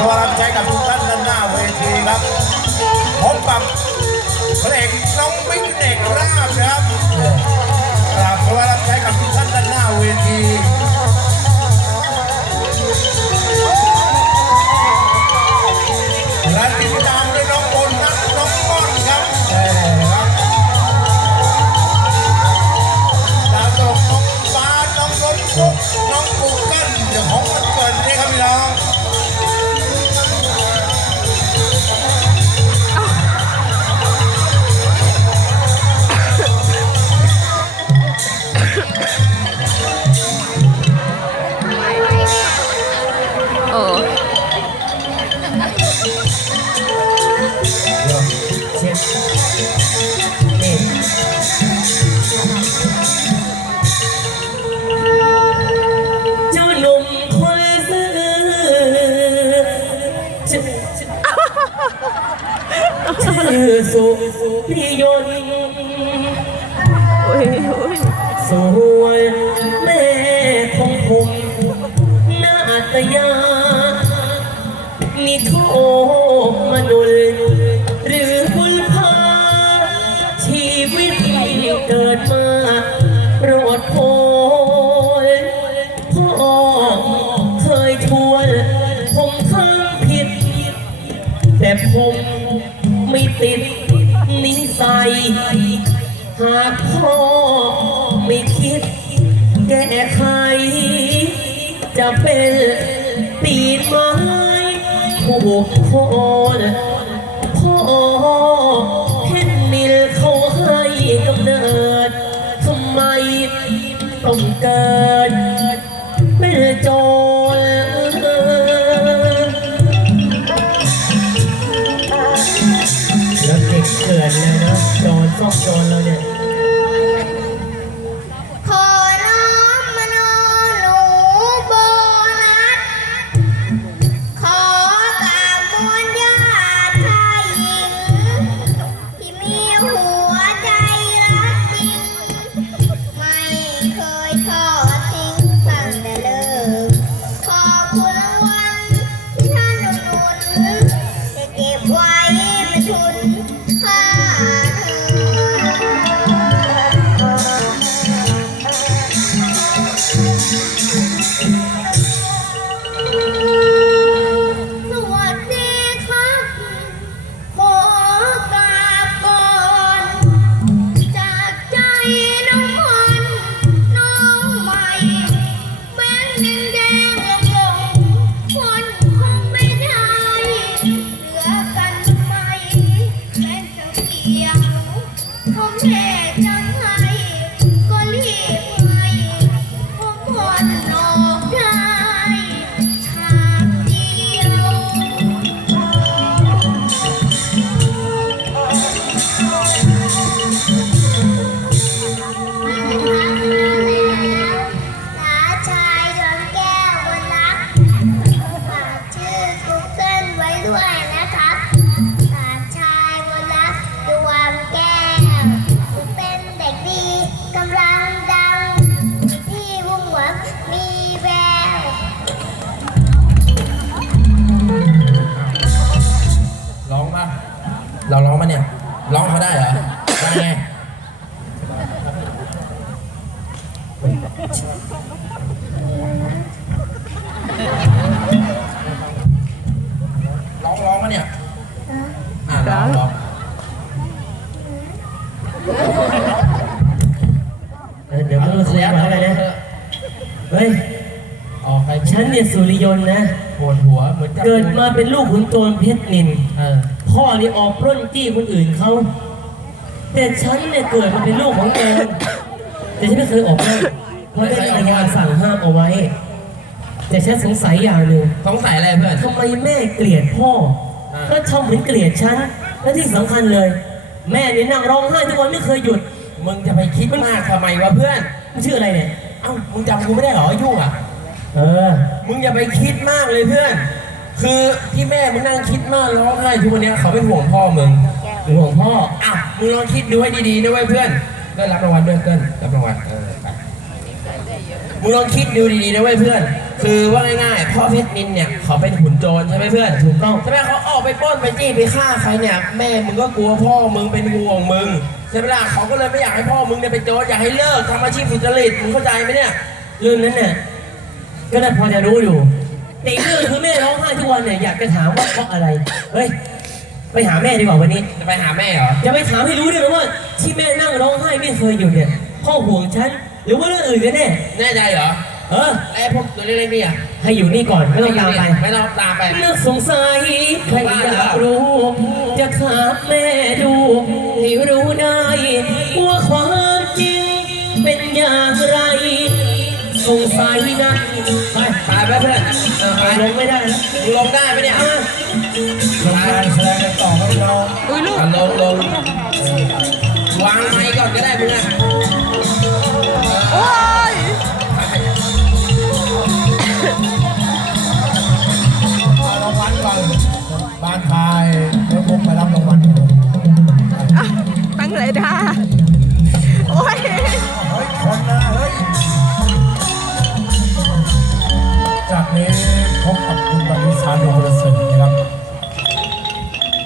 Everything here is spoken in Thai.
ขอรับใจกับทุกท่านด้านหน้าเวทีครับพบกับพระเอกน้องบิ๊ก เจ้าหนุ่มคนซื่อชื่อสุริยนต์โอ้ยโอ้ยสวย เกิดมาโปรดโพลพ่อเคยทวนผมทำผิด แต่ผมไม่ติดนิสัย หากพ่อไม่คิด แก้ไขจะเป็นตีนไม้ถูกโคน ต้ แม้ เราร้องป่ะเนี่ยร้องเขาได้เหรอได้ไงร้องร้องป่ะเนี่ยอ่าร้องร้องเออเดี๋ยวมึงคุยกับเขาเลยนะเฮ้ย ออกไปฉันเนี่ยสุริยนต์นะ ปวดหัวเหมือนกับเกิดมาเป็นลูกขุนโจรเพชรนิน เออ พ่อนี่ออกปล้นจี้คนอื่นเขาแต่ฉันเนี่ยเกิดมาเป็นลูกของโจรแต่ฉันไม่เคยออกปล้นเพราะได้ภรรยาสั่งห้ามเอาไว้ แต่ฉันสงสัยอย่างหนึ่งสงสัยอะไรเพื่อน ทำไมแม่เกลียดพ่ออ่า ก็ทำเหมือนเกลียดฉันและที่สำคัญเลย แม่เนี่ยนั่งร้องไห้ทุกวันไม่เคยหยุดมึงจะไปคิดมากทำไมวะเพื่อน มันชื่ออะไรเนี่ย เอ้า มึงจำกูไม่ได้เหรอยุ่งอะ เออ มึงอย่าไปคิดมากเลยเพื่อน คือที่แม่มึงนั่งคิดมากร้องไห้ทุกวันเนี้ยเขาเป็นห่วงพ่อมึงห่วงพ่ออะมึงลองคิดดูให้ดีๆด้วยเพื่อนเกินรับรางวัลด้วยเกินรับรางวัลเออไปมึงลองคิดดูดีๆนะเว้ยเพื่อน คือว่าง่ายๆพ่อเพชรนินเนี่ยเขาเป็นขุนโจรใช่ไหมเพื่อนถูกต้องใช่ไหมเขาออกไปปล้นไปจี้ไปฆ่าใครเนี่ยแม่มึงก็กลัวพ่อมึงเป็นห่วงมึงใช่ไหมล่ะเขาก็เลยไม่อยากให้พ่อมึงเนี่ยเป็นโจรอยากให้เลิกทำอาชีพสุจริตมึงเข้าใจไหมเนี่ยเรื่องนั้นเนี่ยก็ได้พอจะรู้อยู่ แต่อีกเรื่องคือแม่ร้องไห้ทุกวันเนี่ยอยากจะถามว่าเพราะอะไร เฮ้ย ไปหาแม่ดีกว่าวันนี้ จะไปหาแม่เหรอ จะไปถามให้รู้ด้วยนะว่า ที่แม่นั่งร้องไห้ไม่เคยหยุดเนี่ยพ่อห่วงฉัน หรือว่าเรื่องอื่นกันแน่ แน่ใจเหรอเออ ไอ้พวกตัวเล็กๆนี่อะให้อยู่นี่ก่อนไม่ต้องตามไป ไม่ต้องตามไปนึกสงสัยใครอยากรู้ จะถามแม่ดูให้รู้ได้ว่าความจริงเป็นอย่างไร สงสัยนะไปไปไปเพื่อนเออไป ลงไม่ได้นะมึงลงได้ไหมเนี่ยทำการแสดงกันต่อครับพี่น้องอุ้ยลูกอะลงลงวางไม้ก่อนก็ได้มึงอะโอ้ยเอารางวัลก่อนบ้านทายแล้วผมไปรับรางวัลอะตั้งเลยด้าโอ้ยเฮ้ยคนนะเฮ้ย จากนี้พบกับคุณบริษัทโดยเสรินะครับ